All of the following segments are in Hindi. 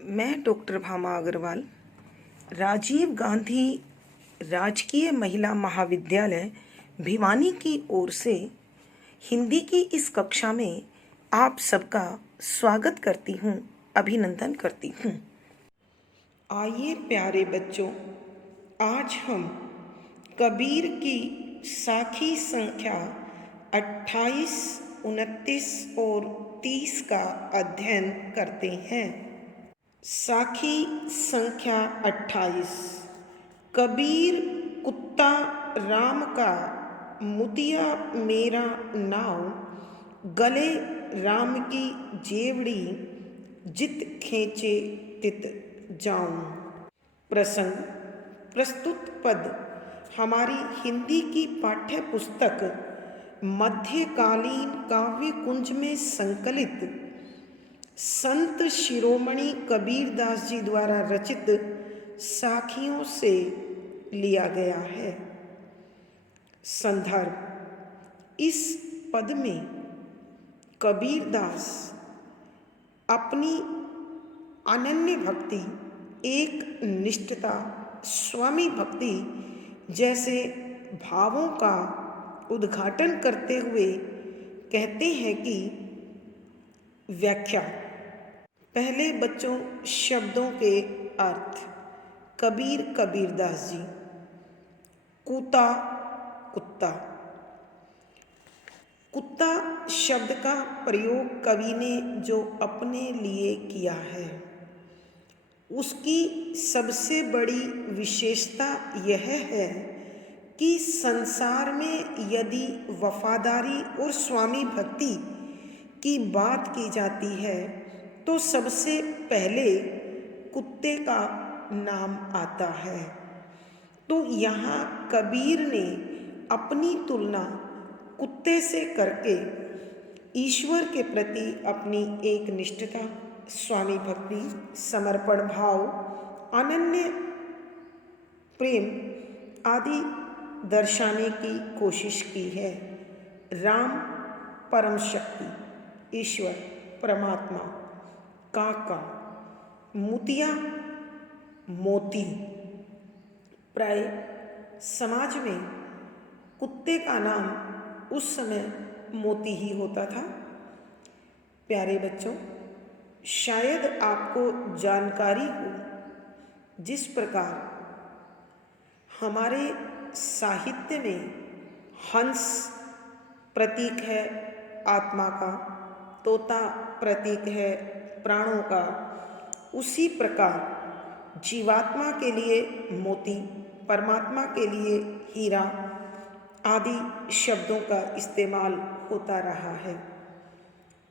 मैं डॉक्टर भामा अग्रवाल राजीव गांधी राजकीय महिला महाविद्यालय भिवानी की ओर से हिंदी की इस कक्षा में आप सबका स्वागत करती हूँ, अभिनंदन करती हूँ। आइए प्यारे बच्चों, आज हम कबीर की साखी संख्या 28, 29 और 30 का अध्ययन करते हैं। साखी संख्या 28। कबीर कुत्ता राम का, मुतिया मेरा नाव, गले राम की जेवड़ी, जित खींचे तित जाऊं। प्रसंग। प्रस्तुत पद हमारी हिंदी की पाठ्य पुस्तक मध्यकालीन काव्य कुंज में संकलित संत शिरोमणि कबीरदास जी द्वारा रचित साखियों से लिया गया है। संदर्भ। इस पद में कबीरदास अपनी अनन्य भक्ति, एक निष्ठता, स्वामी भक्ति जैसे भावों का उद्घाटन करते हुए कहते हैं कि व्याख्या। पहले बच्चों, शब्दों के अर्थ। कबीर कबीरदास जी। कूता कुत्ता। कुत्ता शब्द का प्रयोग कवि ने जो अपने लिए किया है, उसकी सबसे बड़ी विशेषता यह है कि संसार में यदि वफादारी और स्वामी भक्ति की बात की जाती है तो सबसे पहले कुत्ते का नाम आता है। तो यहाँ कबीर ने अपनी तुलना कुत्ते से करके ईश्वर के प्रति अपनी एक निष्ठता, स्वामी भक्ति, समर्पण भाव, अनन्य प्रेम आदि दर्शाने की कोशिश की है। राम परम शक्ति, ईश्वर, परमात्मा, काका, मुतिया, मोती। प्राय समाज में कुत्ते का नाम उस समय मोती ही होता था। प्यारे बच्चों, शायद आपको जानकारी हो, जिस प्रकार हमारे साहित्य में हंस प्रतीक है आत्मा का, तोता प्रतीक है प्राणों का, उसी प्रकार जीवात्मा के लिए मोती, परमात्मा के लिए हीरा आदि शब्दों का इस्तेमाल होता रहा है।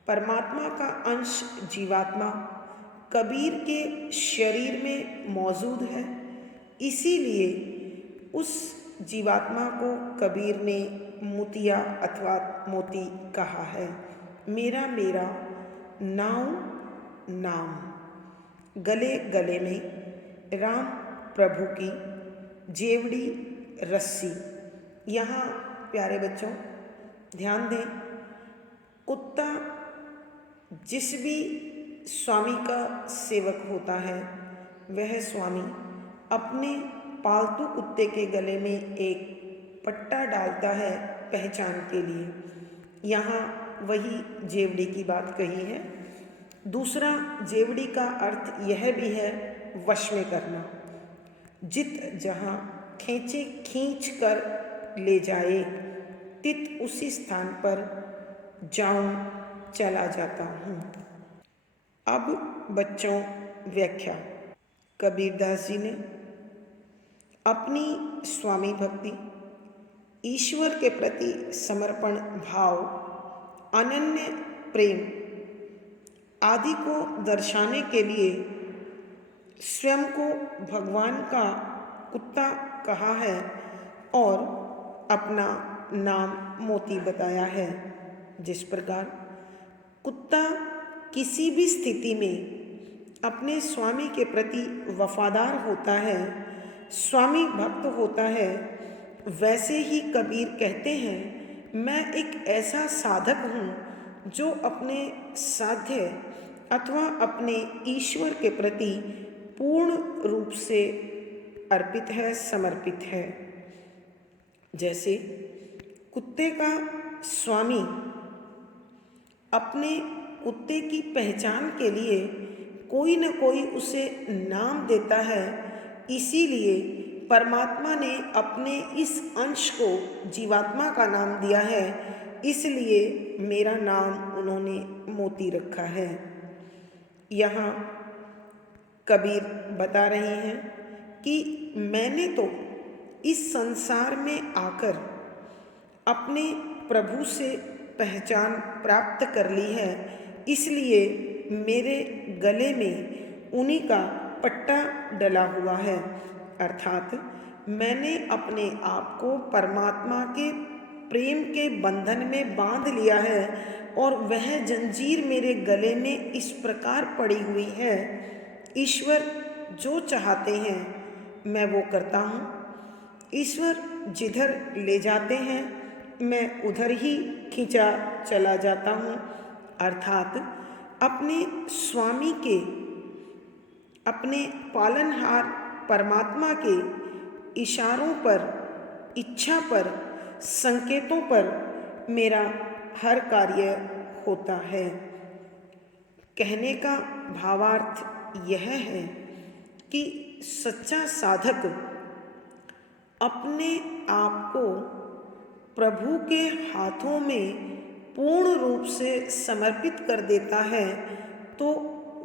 परमात्मा का अंश जीवात्मा कबीर के शरीर में मौजूद है, इसीलिए उस जीवात्मा को कबीर ने मुतिया अथवा मोती कहा है। मेरा मेरा नाव नाम, गले गले में, राम प्रभु की, जेवड़ी रस्सी। यहाँ प्यारे बच्चों ध्यान दें, कुत्ता जिस भी स्वामी का सेवक होता है, वह स्वामी अपने पालतू कुत्ते के गले में एक पट्टा डालता है पहचान के लिए। यहाँ वही जेवड़ी की बात कही है। दूसरा, जेवड़ी का अर्थ यह भी है वश में करना। जित जहाँ खींचे, खींच कर ले जाए, तित उसी स्थान पर जाऊं, चला जाता हूँ। अब बच्चों व्याख्या। कबीरदास जी ने अपनी स्वामी भक्ति, ईश्वर के प्रति समर्पण भाव, अनन्य प्रेम आदि को दर्शाने के लिए स्वयं को भगवान का कुत्ता कहा है और अपना नाम मोती बताया है। जिस प्रकार कुत्ता किसी भी स्थिति में अपने स्वामी के प्रति वफादार होता है, स्वामी भक्त होता है, वैसे ही कबीर कहते हैं, मैं एक ऐसा साधक हूँ जो अपने साध्य अथवा अपने ईश्वर के प्रति पूर्ण रूप से अर्पित है, समर्पित है। जैसे कुत्ते का स्वामी अपने कुत्ते की पहचान के लिए कोई न कोई उसे नाम देता है, इसीलिए परमात्मा ने अपने इस अंश को जीवात्मा का नाम दिया है, इसलिए मेरा नाम उन्होंने मोती रखा है। यहाँ कबीर बता रहे हैं कि मैंने तो इस संसार में आकर अपने प्रभु से पहचान प्राप्त कर ली है, इसलिए मेरे गले में उन्हीं का पट्टा डला हुआ है। अर्थात मैंने अपने आप को परमात्मा के प्रेम के बंधन में बांध लिया है और वह जंजीर मेरे गले में इस प्रकार पड़ी हुई है। ईश्वर जो चाहते हैं मैं वो करता हूँ। ईश्वर जिधर ले जाते हैं मैं उधर ही खींचा चला जाता हूँ। अर्थात अपने स्वामी के, अपने पालनहार परमात्मा के इशारों पर, इच्छा पर, संकेतों पर मेरा हर कार्य होता है। कहने का भावार्थ यह है कि सच्चा साधक अपने आप को प्रभु के हाथों में पूर्ण रूप से समर्पित कर देता है तो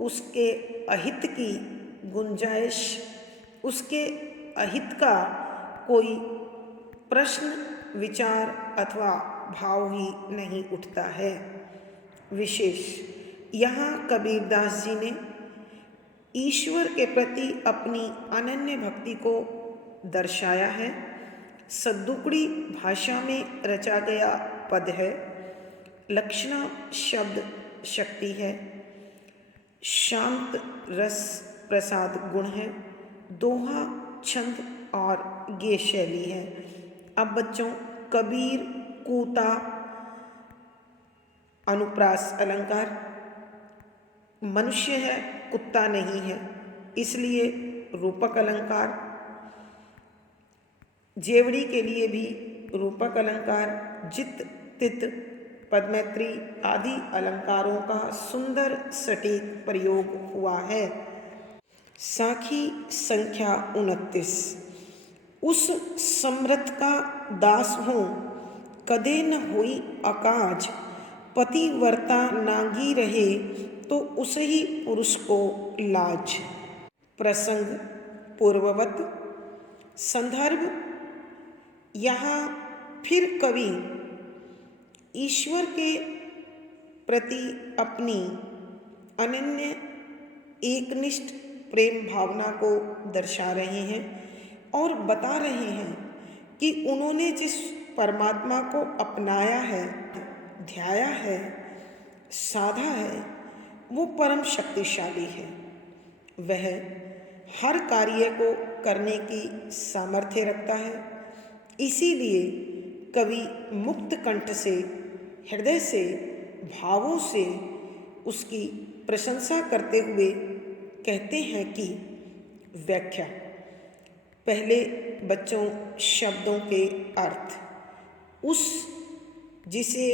उसके अहित की गुंजाइश, उसके अहित का कोई प्रश्न, विचार अथवा भाव ही नहीं उठता है। विशेष यहाँ कबीरदास जी ने ईश्वर के प्रति अपनी अनन्य भक्ति को दर्शाया है। सद्दुकड़ी भाषा में रचा गया पद है। लक्षणा शब्द शक्ति है। शांत रस प्रसाद गुण है। दोहा छंद और गे शैली है। अब बच्चों, कबीर कूता अनुप्रास अलंकार, मनुष्य है कुत्ता नहीं है, इसलिए रूपक अलंकार, जेवड़ी के लिए भी रूपक अलंकार, जित, तित, पद्मैत्री आदि अलंकारों का सुंदर सटीक प्रयोग हुआ है। साखी संख्या 29। उस समरथ का दास हूँ, कदे न होई अकाज, पतिव्रता नांगी रहे, तो उस ही पुरुष को लाज। प्रसंग पूर्ववत। संदर्भ, यहाँ फिर कवि ईश्वर के प्रति अपनी अनन्य एकनिष्ठ प्रेम भावना को दर्शा रहे हैं और बता रहे हैं कि उन्होंने जिस परमात्मा को अपनाया है, ध्याया है, साधा है, वो परम शक्तिशाली है। वह हर कार्य को करने की सामर्थ्य रखता है। इसीलिए कवि मुक्त कंठ से, हृदय से, भावों से उसकी प्रशंसा करते हुए कहते हैं कि व्याख्या। पहले बच्चों, शब्दों के अर्थ। उस जिसे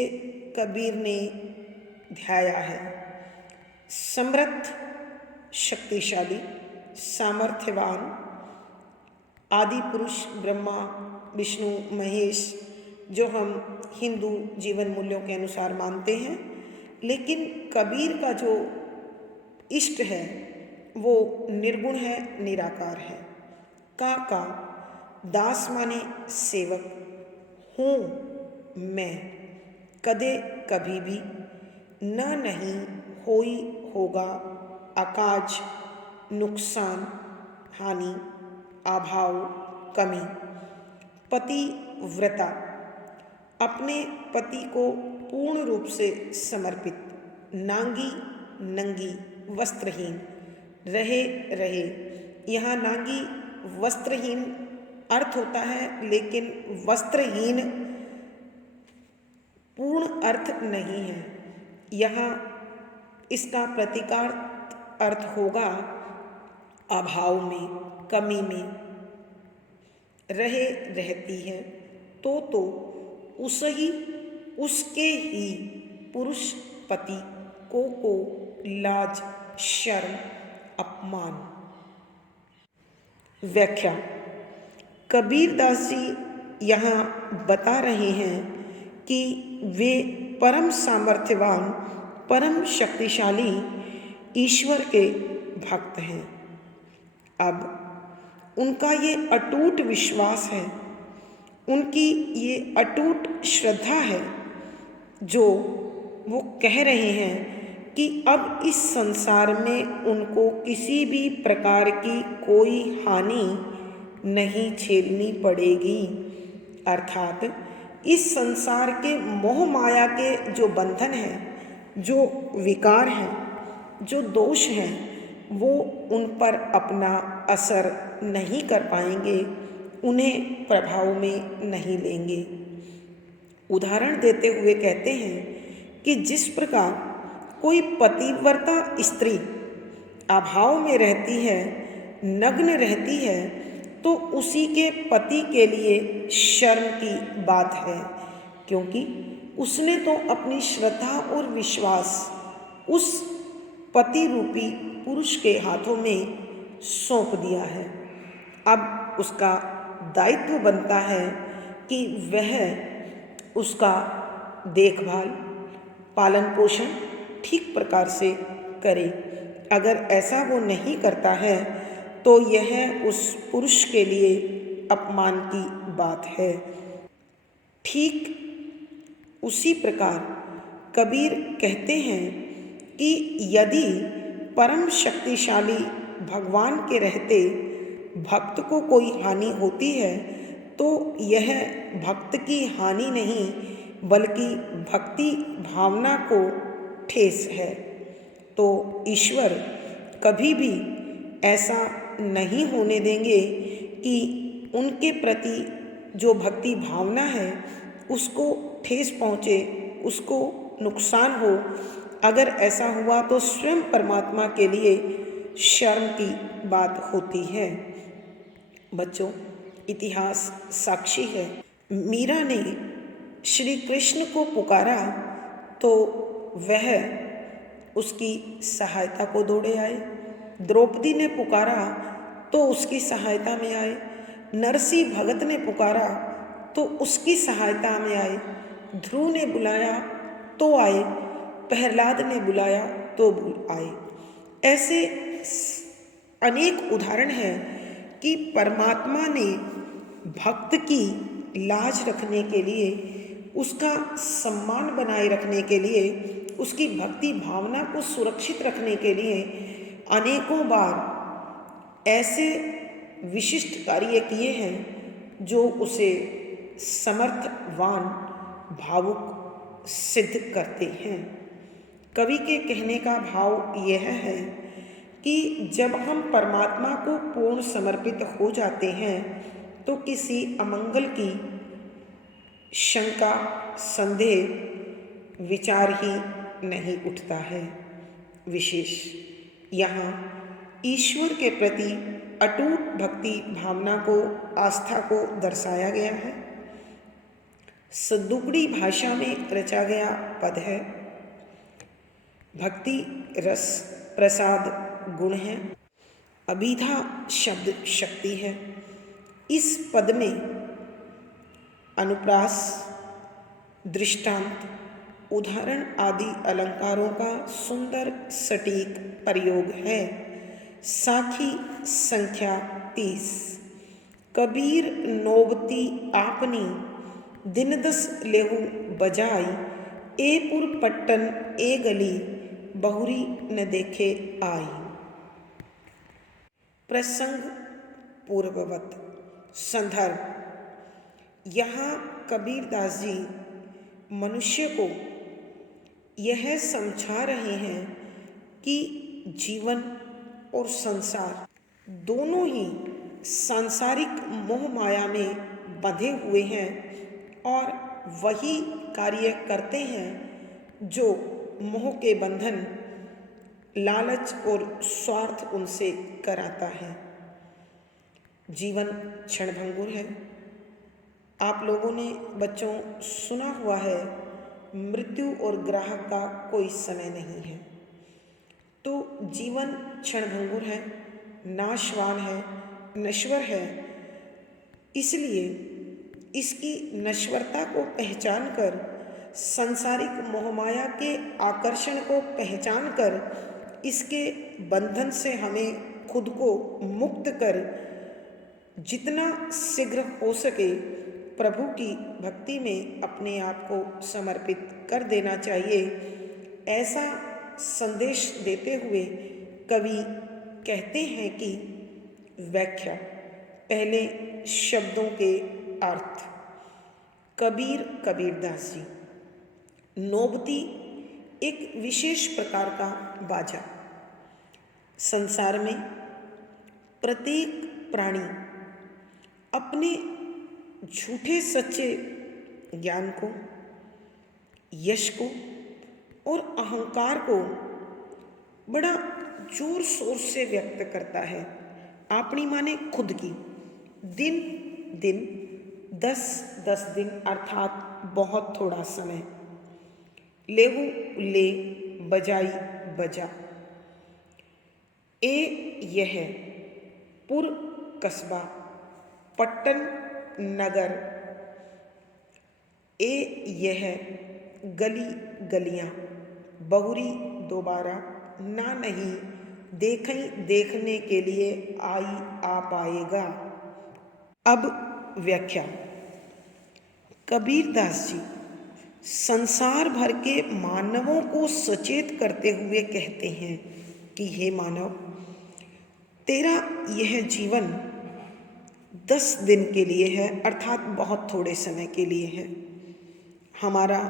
कबीर ने ध्याया है, समर्थ, शक्तिशाली, सामर्थ्यवान, आदि पुरुष ब्रह्मा, विष्णु, महेश, जो हम हिंदू जीवन मूल्यों के अनुसार मानते हैं। लेकिन कबीर का जो इष्ट है वो निर्गुण है, निराकार है। का दास माने सेवक, हूँ मैं, कदे कभी भी, न नहीं, होई होगा, अकाज नुकसान, हानि, अभाव, कमी। पतिव्रता अपने पति को पूर्ण रूप से समर्पित, नांगी नंगी, वस्त्रहीन, रहे रहे। यहाँ नांगी वस्त्रहीन अर्थ होता है, लेकिन वस्त्रहीन पूर्ण अर्थ नहीं है। यहाँ इसका प्रतीकार्थ अर्थ होगा अभाव में, कमी में रहती है तो उसके ही पुरुष पति को लाज, शर्म, अपमान। व्याख्या। कबीर दास जी यहाँ बता रहे हैं कि वे परम सामर्थ्यवान, परम शक्तिशाली ईश्वर के भक्त हैं। अब उनका ये अटूट विश्वास है, उनकी ये अटूट श्रद्धा है, जो वो कह रहे हैं कि अब इस संसार में उनको किसी भी प्रकार की कोई हानि नहीं झेलनी पड़ेगी। अर्थात इस संसार के मोह माया के जो बंधन हैं, जो विकार हैं, जो दोष हैं, वो उन पर अपना असर नहीं कर पाएंगे, उन्हें प्रभाव में नहीं लेंगे। उदाहरण देते हुए कहते हैं कि जिस प्रकार कोई पतिव्रता स्त्री अभाव में रहती है, नग्न रहती है, तो उसी के पति के लिए शर्म की बात है, क्योंकि उसने तो अपनी श्रद्धा और विश्वास उस पति रूपी पुरुष के हाथों में सौंप दिया है। अब उसका दायित्व बनता है कि वह उसका देखभाल, पालन पोषण ठीक प्रकार से करे। अगर ऐसा वो नहीं करता है तो यह उस पुरुष के लिए अपमान की बात है। ठीक उसी प्रकार कबीर कहते हैं कि यदि परम शक्तिशाली भगवान के रहते भक्त को कोई हानि होती है तो यह भक्त की हानि नहीं बल्कि भक्ति भावना को ठेस है। तो ईश्वर कभी भी ऐसा नहीं होने देंगे कि उनके प्रति जो भक्ति भावना है उसको ठेस पहुँचे, उसको नुकसान हो। अगर ऐसा हुआ तो स्वयं परमात्मा के लिए शर्म की बात होती है। बच्चों, इतिहास साक्षी है। मीरा ने श्री कृष्ण को पुकारा तो वह उसकी सहायता को दौड़े आए। द्रौपदी ने पुकारा तो उसकी सहायता में आए। नरसी भगत ने पुकारा तो उसकी सहायता में आए। ध्रुव ने बुलाया तो आए, प्रहलाद ने बुलाया तो आए। ऐसे अनेक उदाहरण हैं कि परमात्मा ने भक्त की लाज रखने के लिए, उसका सम्मान बनाए रखने के लिए, उसकी भक्ति भावना को सुरक्षित रखने के लिए अनेकों बार ऐसे विशिष्ट कार्य किए हैं जो उसे समर्थवान, भावुक सिद्ध करते हैं। कवि के कहने का भाव यह है कि जब हम परमात्मा को पूर्ण समर्पित हो जाते हैं तो किसी अमंगल की शंका, संदेह, विचार ही नहीं उठता है। विशेष यहाँ ईश्वर के प्रति अटूट भक्ति भावना को, आस्था को दर्शाया गया है। सद्दुकड़ी भाषा में रचा गया पद है। भक्ति रस प्रसाद गुण है, अभिधा शब्द शक्ति है। इस पद में अनुप्रास, दृष्टांत, उदाहरण आदि अलंकारों का सुंदर सटीक प्रयोग है। साखी संख्या 30। कबीर नोबती आपनी दिन दस लेहु बजाई, ए पुर पट्टन ए गली बहुरी न देखे आई। प्रसंग पूर्ववत। संदर्भ। यहाँ कबीर दास जी मनुष्य को यह समझा रहे हैं कि जीवन और संसार दोनों ही सांसारिक मोह माया में बंधे हुए हैं और वही कार्य करते हैं जो मोह के बंधन लालच और स्वार्थ उनसे कराता है। जीवन क्षणभंगुर है। आप लोगों ने बच्चों सुना हुआ है, मृत्यु और ग्राहक का कोई समय नहीं है। तो जीवन क्षणभंगुर है, नाशवान है, नश्वर है। इसलिए इसकी नश्वरता को पहचान कर, सांसारिक मोहमाया के आकर्षण को पहचान कर, इसके बंधन से हमें खुद को मुक्त कर जितना शीघ्र हो सके प्रभु की भक्ति में अपने आप को समर्पित कर देना चाहिए। ऐसा संदेश देते हुए कवि कहते हैं कि व्याख्या, पहले शब्दों के अर्थ। कबीरदास जी। नौबती एक विशेष प्रकार का बाजा। संसार में प्रत्येक प्राणी अपने झूठे सच्चे ज्ञान को, यश को और अहंकार को बड़ा जोर शोर से व्यक्त करता है। अपनी माने खुद की। दिन दिन 10 दिन अर्थात बहुत थोड़ा समय। लेहू ले, बजाई बजा। ए यह पुर कस्बा, पट्टन नगर। ए यह गली गलियां, बहुरी दोबारा ना नहीं, देखें देखने के लिए आई आ पाएगा। अब व्याख्या। कबीरदास जी संसार भर के मानवों को सचेत करते हुए कहते हैं कि हे मानव, तेरा यह जीवन 10 दिन के लिए है, अर्थात बहुत थोड़े समय के लिए है। हमारा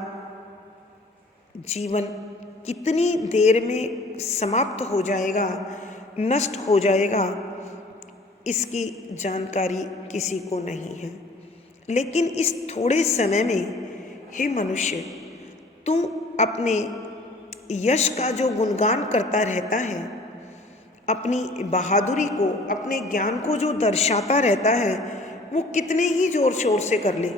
जीवन कितनी देर में समाप्त हो जाएगा, नष्ट हो जाएगा, इसकी जानकारी किसी को नहीं है। लेकिन इस थोड़े समय में हे मनुष्य, तू अपने यश का जो गुणगान करता रहता है, अपनी बहादुरी को, अपने ज्ञान को जो दर्शाता रहता है, वो कितने ही जोर शोर से कर ले,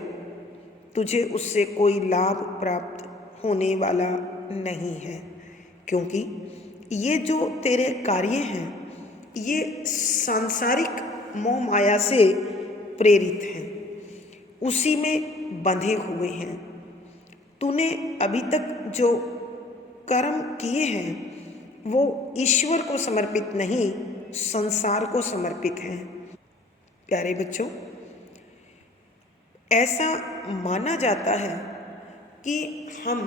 तुझे उससे कोई लाभ प्राप्त होने वाला नहीं है। क्योंकि ये जो तेरे कार्य हैं, ये सांसारिक मोह माया से प्रेरित हैं, उसी में बंधे हुए हैं। तूने अभी तक जो कर्म किए हैं वो ईश्वर को समर्पित नहीं, संसार को समर्पित हैं। प्यारे बच्चों, ऐसा माना जाता है कि हम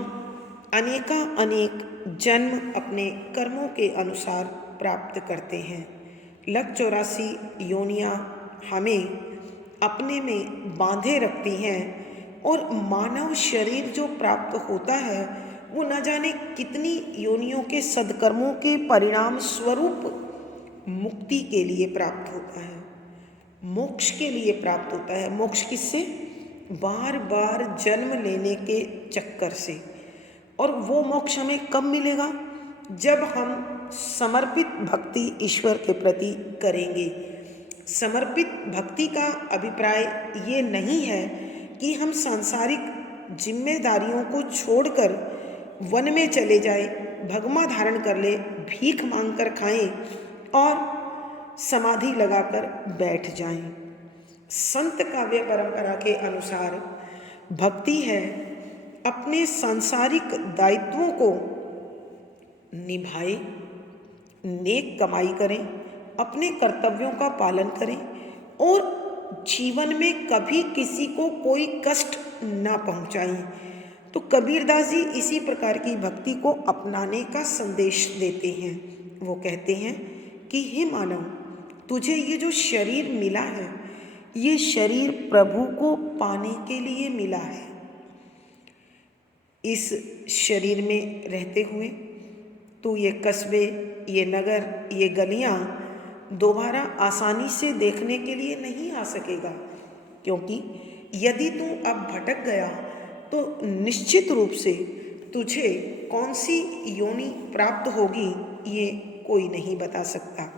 अनेक जन्म अपने कर्मों के अनुसार प्राप्त करते हैं। 184 योनियाँ हमें अपने में बांधे रखती हैं और मानव शरीर जो प्राप्त होता है वो न जाने कितनी योनियों के सद्कर्मों के परिणाम स्वरूप मुक्ति के लिए प्राप्त होता है, मोक्ष के लिए प्राप्त होता है। मोक्ष किससे? बार बार जन्म लेने के चक्कर से। और वो मोक्ष हमें कब मिलेगा? जब हम समर्पित भक्ति ईश्वर के प्रति करेंगे। समर्पित भक्ति का अभिप्राय ये नहीं है कि हम सांसारिक जिम्मेदारियों को छोड़कर वन में चले जाए, भगमा धारण कर ले, भीख मांगकर खाएं और समाधि लगाकर बैठ जाएं। संत काव्य परंपरा के अनुसार भक्ति है अपने सांसारिक दायित्वों को निभाए, नेक कमाई करें, अपने कर्तव्यों का पालन करें और जीवन में कभी किसी को कोई कष्ट ना पहुंचाएं। तो कबीरदास जी इसी प्रकार की भक्ति को अपनाने का संदेश देते हैं। वो कहते हैं कि हे मानव, तुझे ये जो शरीर मिला है, ये शरीर प्रभु को पाने के लिए मिला है। इस शरीर में रहते हुए तू ये कस्बे, ये नगर, ये गलियां दोबारा आसानी से देखने के लिए नहीं आ सकेगा। क्योंकि यदि तू अब भटक गया तो निश्चित रूप से तुझे कौन सी योनि प्राप्त होगी ये कोई नहीं बता सकता।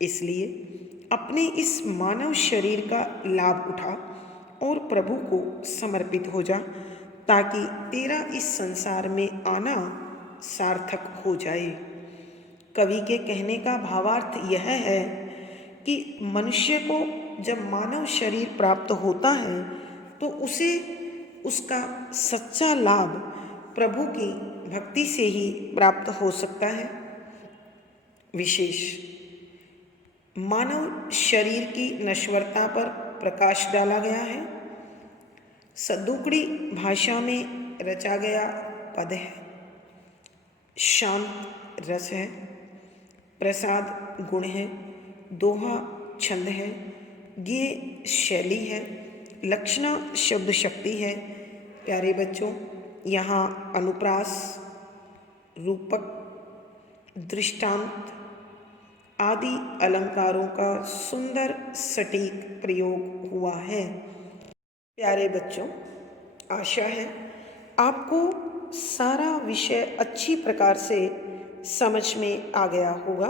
इसलिए अपने इस मानव शरीर का लाभ उठा और प्रभु को समर्पित हो जा, ताकि तेरा इस संसार में आना सार्थक हो जाए। कवि के कहने का भावार्थ यह है कि मनुष्य को जब मानव शरीर प्राप्त होता है तो उसे उसका सच्चा लाभ प्रभु की भक्ति से ही प्राप्त हो सकता है। विशेष मानव शरीर की नश्वरता पर प्रकाश डाला गया है। सद्दुकड़ी भाषा में रचा गया पद है, शांत रस है, प्रसाद गुण है, दोहा छंद है, गेय शैली है, लक्षणा शब्द शक्ति है। प्यारे बच्चों, यहाँ अनुप्रास, रूपक, दृष्टांत आदि अलंकारों का सुंदर सटीक प्रयोग हुआ है। प्यारे बच्चों, आशा है आपको सारा विषय अच्छी प्रकार से समझ में आ गया होगा।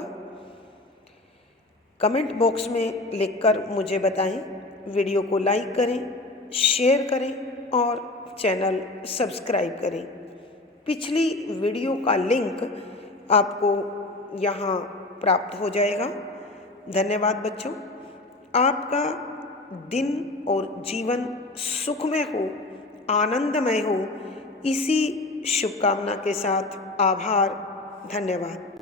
कमेंट बॉक्स में लिखकर मुझे बताएं। वीडियो को लाइक करें, शेयर करें और चैनल सब्सक्राइब करें। पिछली वीडियो का लिंक आपको यहाँ प्राप्त हो जाएगा। धन्यवाद बच्चों। आपका दिन और जीवन सुखमय हो, आनंदमय हो, इसी शुभकामना के साथ आभार। धन्यवाद।